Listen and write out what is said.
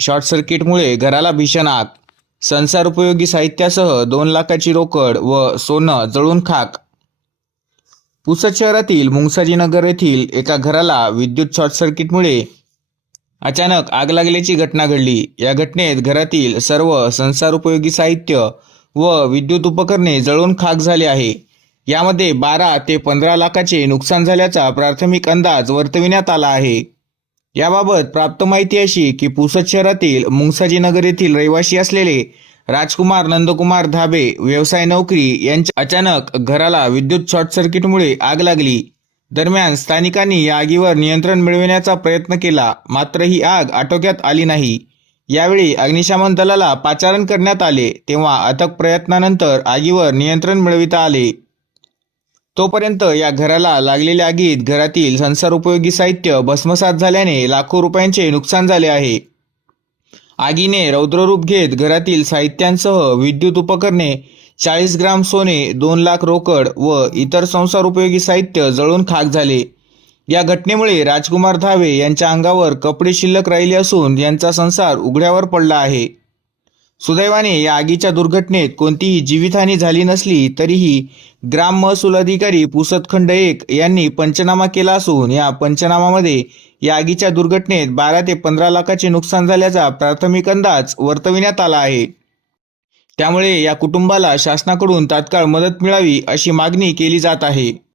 Short सर्किटमुळे घराला भीषण आग. संसार उपयोगी साहित्यासह दोन लाखाची रोकड व सोनं जळून खाक. पुसद शहरातील मुंगसाजीनगर येथील एका घराला विद्युत शॉर्ट सर्किटमुळे अचानक आग लागल्याची घटना घडली. या घटनेत घरातील सर्व संसार उपयोगी साहित्य व विद्युत उपकरणे जळून खाक झाले आहे. यामध्ये बारा ते पंधरा लाखाचे नुकसान झाल्याचा प्राथमिक अंदाज वर्तविण्यात आला आहे. याबाबत प्राप्त माहिती अशी की पुसद शहरातील मुंगसाजीनगर येथील रहिवासी असलेले राजकुमार नंदकुमार धाबे व्यवसाय नोकरी यांच्या अचानक घराला विद्युत शॉर्ट सर्किटमुळे आग लागली. दरम्यान स्थानिकांनी या आगीवर नियंत्रण मिळविण्याचा प्रयत्न केला मात्र ही आग आटोक्यात आली नाही. यावेळी अग्निशमन दलाला पाचारण करण्यात आले तेव्हा अथक प्रयत्नानंतर आगीवर नियंत्रण मिळविता आले. तोपर्यंत या घराला लागलेल्या आगीत घरातील संसार उपयोगी साहित्य भस्मसात झाल्याने लाखो रुपयांचे नुकसान झाले आहे. आगीने रौद्ररूप घेत घरातील साहित्यांसह विद्युत उपकरणे चाळीस ग्राम सोने दोन लाख रोकड व इतर संसार उपयोगी साहित्य जळून खाक झाले. या घटनेमुळे राजकुमार धावे यांच्या अंगावर कपडे शिल्लक राहिले असून यांचा संसार उघड्यावर पडला आहे. सुदैवाने या आगीच्या दुर्घटनेत कोणतीही जीवितहानी झाली नसली तरीही ग्राम महसूल अधिकारी पुसद खंड एक यांनी पंचनामा केला असून या पंचनामामध्ये या आगीच्या दुर्घटनेत बारा ते पंधरा लाखाचे नुकसान झाल्याचा प्राथमिक अंदाज वर्तविण्यात आला आहे. त्यामुळे या कुटुंबाला शासनाकडून तात्काळ मदत मिळावी अशी मागणी केली जात आहे.